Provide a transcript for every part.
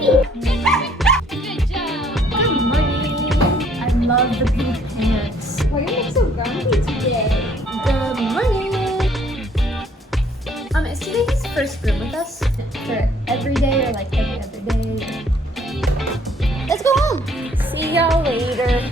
Good job. Good morning. I love the pink pants. Why do you look so grumpy today? Good morning. Is today his first group with us? For every day or like every other day? Let's go home. See y'all later.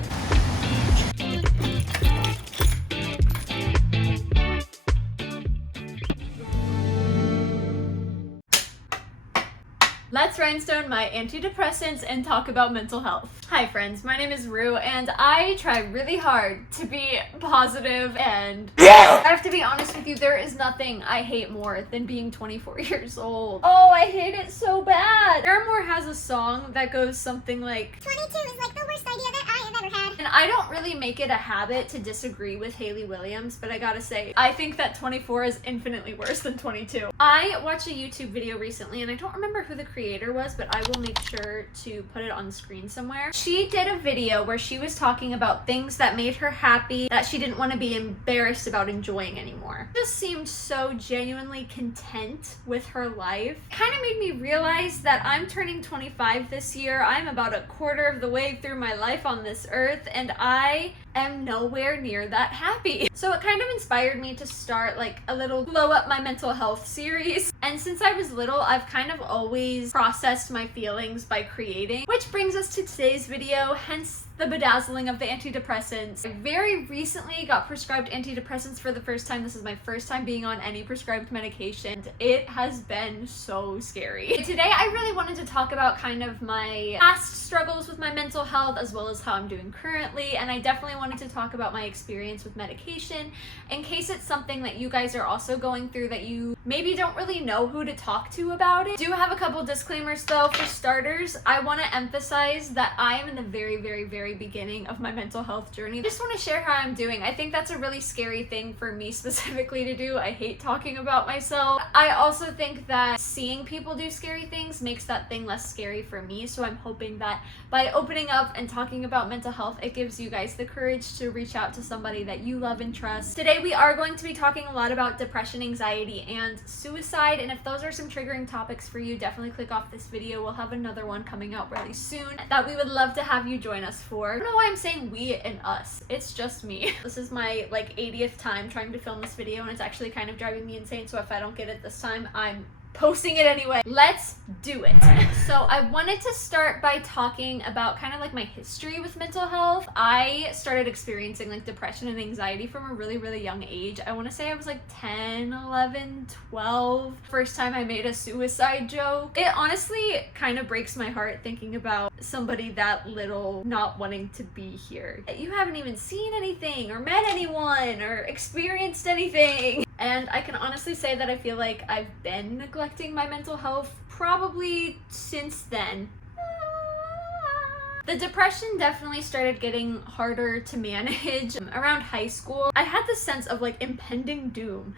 Let's rhinestone my antidepressants and talk about mental health. Hi friends, my name is Rue and I try really hard to be positive and I have to be honest with you, there is nothing I hate more than being 24 years old. Oh, I hate it so bad. Paramore has a song that goes something like 22 is like the worst idea that I have ever had. And I don't really make it a habit to disagree with Hayley Williams, but I gotta say, I think that 24 is infinitely worse than 22. I watched a YouTube video recently and I don't remember who the creator was, but I will make sure to put it on the screen somewhere. She did a video where she was talking about things that made her happy that she didn't want to be embarrassed about enjoying anymore. Just seemed so genuinely content with her life. It kind of made me realize that I'm turning 25 this year. I'm about a quarter of the way through my life on this earth and I am nowhere near that happy. So it kind of inspired me to start like a little blow up my mental health series. And since I was little, I've kind of always processed my feelings by creating, which brings us to today's video, hence the bedazzling of the antidepressants. I very recently got prescribed antidepressants for the first time. This is my first time being on any prescribed medication. It has been so scary. Today, I really wanted to talk about kind of my past struggles with my mental health as well as how I'm doing currently. And I definitely wanted to talk about my experience with medication in case it's something that you guys are also going through that you maybe don't really know who to talk to about it. I do have a couple disclaimers though. For starters, I want to emphasize that I am in the very beginning of my mental health journey. I just want to share how I'm doing. I think that's a really scary thing for me specifically to do. I hate talking about myself. I also think that seeing people do scary things makes that thing less scary for me. So I'm hoping that by opening up and talking about mental health, it gives you guys the courage to reach out to somebody that you love and trust. Today we are going to be talking a lot about depression, anxiety, and suicide. And if those are some triggering topics for you, definitely click off this video. We'll have another one coming out really soon that we would love to have you join us for. I don't know why I'm saying we and us. It's just me. This is my like 80th time trying to film this video and it's actually kind of driving me insane. So if I don't get it this time, I'm posting it anyway. Let's do it. So I wanted to start by talking about kind of like my history with mental health. I started experiencing like depression and anxiety from a really young age. I want to say I was like 10, 11, 12. First time I made a suicide joke. It honestly kind of breaks my heart thinking about somebody that little not wanting to be here. You haven't even seen anything or met anyone or experienced anything. And I can honestly say that I feel like I've been neglecting my mental health probably since then. The depression definitely started getting harder to manage around high school. I had this sense of like impending doom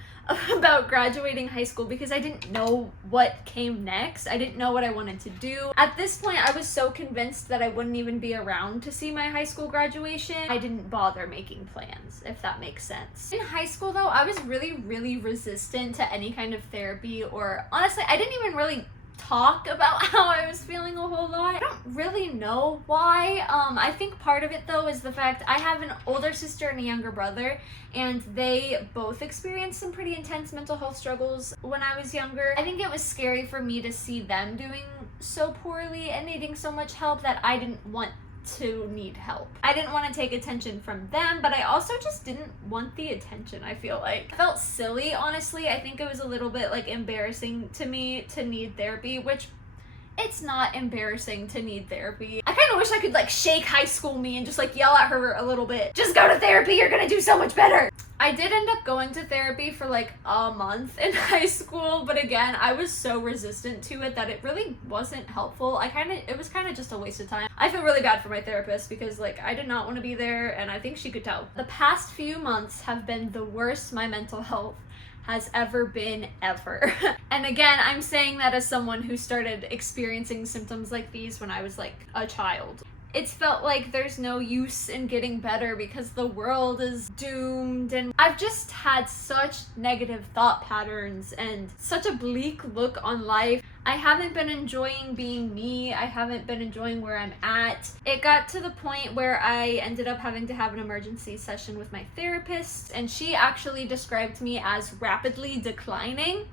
about graduating high school because I didn't know what came next. I didn't know what I wanted to do. At this point, I was so convinced that I wouldn't even be around to see my high school graduation. I didn't bother making plans, if that makes sense. In high school though, I was really resistant to any kind of therapy, or honestly, I didn't even really talk about how I was feeling a whole lot. I don't really know why. I think part of it though is the fact I have an older sister and a younger brother, and they both experienced some pretty intense mental health struggles when I was younger. I think it was scary for me to see them doing so poorly and needing so much help that I didn't want to need help. I didn't want to take attention from them, but I also just didn't want the attention, I feel like. I felt silly, honestly. I think it was a little bit like embarrassing to me to need therapy, which it's not embarrassing to need therapy. I kind of wish I could like shake high school me and just like yell at her a little bit. Just go to therapy, you're gonna do so much better. I did end up going to therapy for like a month in high school, but again, I was so resistant to it that it really wasn't helpful. It was kind of just a waste of time. I feel really bad for my therapist because like I did not want to be there and I think she could tell. The past few months have been the worst my mental health has ever been ever. And again, I'm saying that as someone who started experiencing symptoms like these when I was like a child. It's felt like there's no use in getting better because the world is doomed, and I've just had such negative thought patterns and such a bleak look on life. I haven't been enjoying being me. I haven't been enjoying where I'm at. It got to the point where I ended up having to have an emergency session with my therapist, and she actually described me as rapidly declining.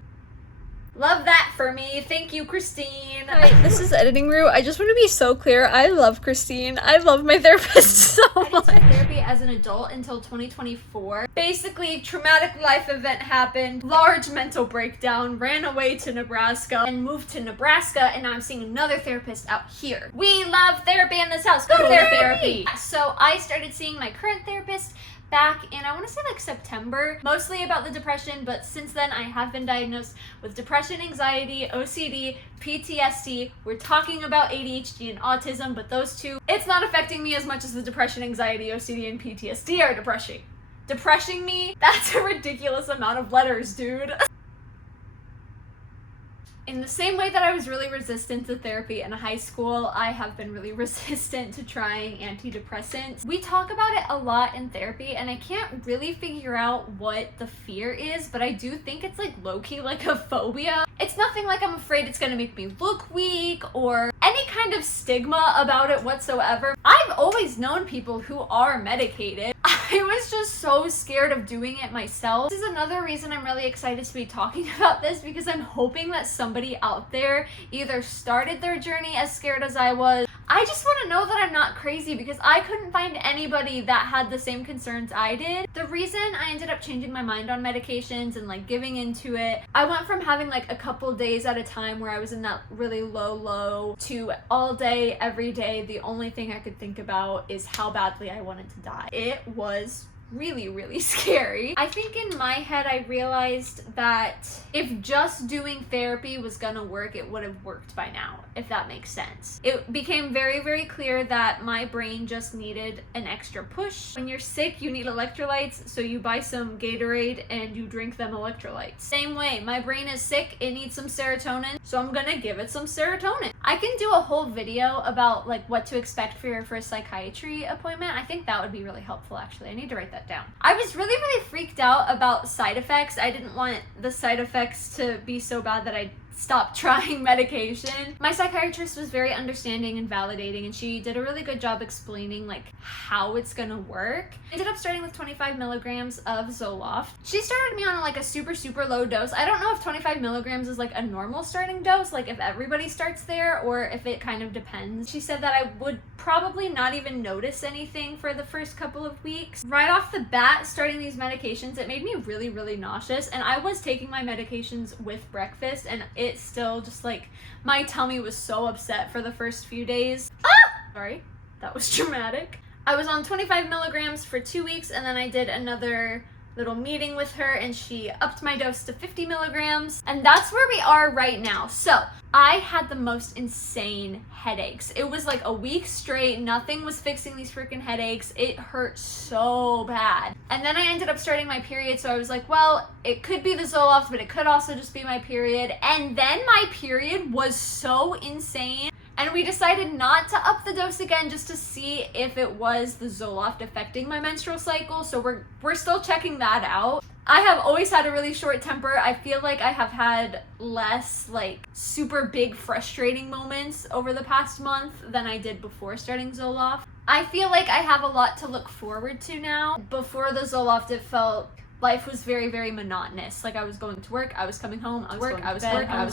Love that for me. Thank you, Christine. Hi, this is Editing Root. I just want to be so clear. I love Christine. I love my therapist so I didn't much. start therapy as an adult until 2024. Basically, traumatic life event happened, large mental breakdown, ran away to Nebraska, and moved to Nebraska, and now I'm seeing another therapist out here. We love therapy in this house. Go to their therapy. So I started seeing my current therapist back in, I want to say like September, mostly about the depression, but since then I have been diagnosed with depression, anxiety, OCD, PTSD. We're talking about ADHD and autism, but those two, it's not affecting me as much as the depression, anxiety, OCD, and PTSD are depressing me. That's a ridiculous amount of letters, dude. In the same way that I was really resistant to therapy in high school, I have been really resistant to trying antidepressants. We talk about it a lot in therapy, and I can't really figure out what the fear is, but I do think it's like low-key like a phobia. It's nothing like I'm afraid it's gonna make me look weak or any kind of stigma about it whatsoever. I've always known people who are medicated. I was just so scared of doing it myself. This is another reason I'm really excited to be talking about this, because I'm hoping that somebody out there either started their journey as scared as I was. I just want to know that I'm not crazy, because I couldn't find anybody that had the same concerns I did. The reason I ended up changing my mind on medications and like giving into it, I went from having like a couple days at a time where I was in that really low to all day, every day, the only thing I could think about is how badly I wanted to die. It was really scary. I think in my head I realized that if just doing therapy was gonna work, it would have worked by now, if that makes sense. It became very clear that my brain just needed an extra push. When you're sick, you need electrolytes, so you buy some Gatorade and you drink them electrolytes. Same way, my brain is sick, it needs some serotonin, so I'm gonna give it some serotonin. I can do a whole video about like what to expect for your first psychiatry appointment. I think that would be really helpful actually. I need to write that down. I was really freaked out about side effects. I didn't want the side effects to be so bad that I stopped trying medication. My psychiatrist was very understanding and validating, and she did a really good job explaining like how it's gonna work. I ended up starting with 25 milligrams of Zoloft. She started me on like a super low dose. I don't know if 25 milligrams is like a normal starting dose, like if everybody starts there, or if it kind of depends. She said that I would probably not even notice anything for the first couple of weeks. Right off the bat, starting these medications, it made me really nauseous, and I was taking my medications with breakfast, and it still just like, my tummy was so upset for the first few days. Sorry, that was dramatic. I was on 25 milligrams for 2 weeks, and then I did another little meeting with her, and she upped my dose to 50 milligrams, and that's where we are right now. So I had the most insane headaches. It was like a week straight, nothing was fixing these freaking headaches. It hurt so bad. And then I ended up starting my period, so I was like, well, it could be the Zoloft, but it could also just be my period. And then my period was so insane, and we decided not to up the dose again just to see if it was the Zoloft affecting my menstrual cycle, so we're still checking that out. I have always had a really short temper. I feel like I have had less like super big frustrating moments over the past month than I did before starting Zoloft. I feel like I have a lot to look forward to now. Before the Zoloft, it felt life was very monotonous. Like I was going to work, I was coming home, I was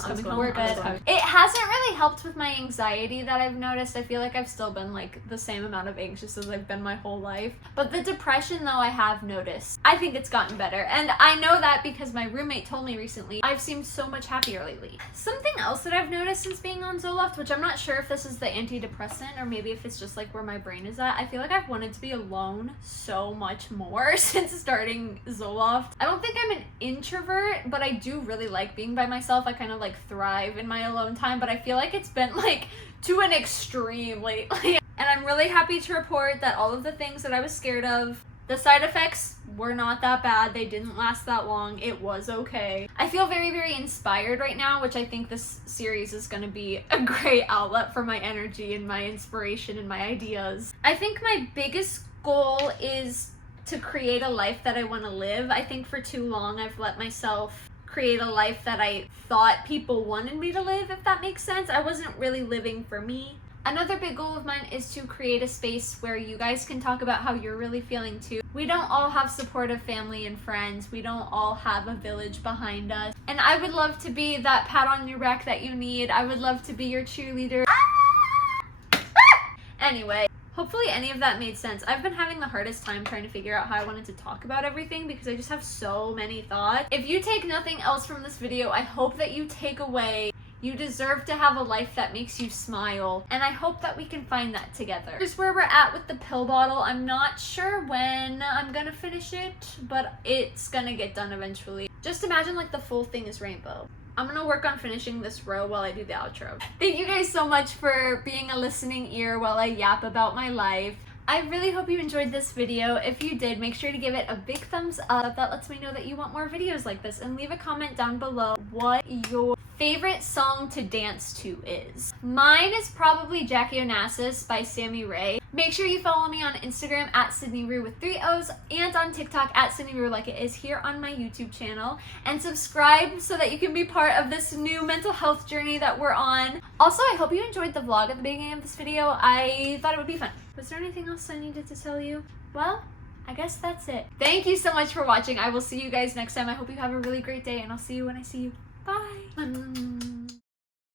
coming home. It hasn't really helped with my anxiety that I've noticed. I feel like I've still been like the same amount of anxious as I've been my whole life. But the depression though, I have noticed. I think it's gotten better. And I know that because my roommate told me recently. I've seemed so much happier lately. Something else that I've noticed since being on Zoloft, which I'm not sure if this is the antidepressant or maybe if it's just like where my brain is at. I feel like I've wanted to be alone so much more since starting Zoloft. I don't think I'm an introvert, but I do really like being by myself. I kind of like thrive in my alone time, but I feel like it's been like to an extreme lately. And I'm really happy to report that all of the things that I was scared of, the side effects were not that bad. They didn't last that long. It was okay. I feel very inspired right now, which I think this series is going to be a great outlet for my energy and my inspiration and my ideas. I think my biggest goal is to create a life that I want to live. I think for too long I've let myself create a life that I thought people wanted me to live, if that makes sense. I wasn't really living for me. Another big goal of mine is to create a space where you guys can talk about how you're really feeling too. We don't all have supportive family and friends. We don't all have a village behind us. And I would love to be that pat on your back that you need. I would love to be your cheerleader. Anyway, hopefully any of that made sense. I've been having the hardest time trying to figure out how I wanted to talk about everything because I just have so many thoughts. If you take nothing else from this video, I hope that you take away you deserve to have a life that makes you smile, and I hope that we can find that together. Here's where we're at with the pill bottle. I'm not sure when I'm gonna finish it, but it's gonna get done eventually. Just imagine like the full thing is rainbow. I'm gonna work on finishing this row while I do the outro. Thank you guys so much for being a listening ear while I yap about my life. I really hope you enjoyed this video. If you did, make sure to give it a big thumbs up. That lets me know that you want more videos like this, and leave a comment down below what your favorite song to dance to is. Mine is probably Jackie Onassis by Sammy Ray. Make sure you follow me on Instagram at Sydney Rue with 3 O's, and on TikTok at Sydney Rue like it is here on my YouTube channel. And subscribe so that you can be part of this new mental health journey that we're on. Also, I hope you enjoyed the vlog at the beginning of this video. I thought it would be fun. Was there anything else I needed to tell you? Well, I guess that's it. Thank you so much for watching. I will see you guys next time. I hope you have a really great day, and I'll see you when I see you. Bye.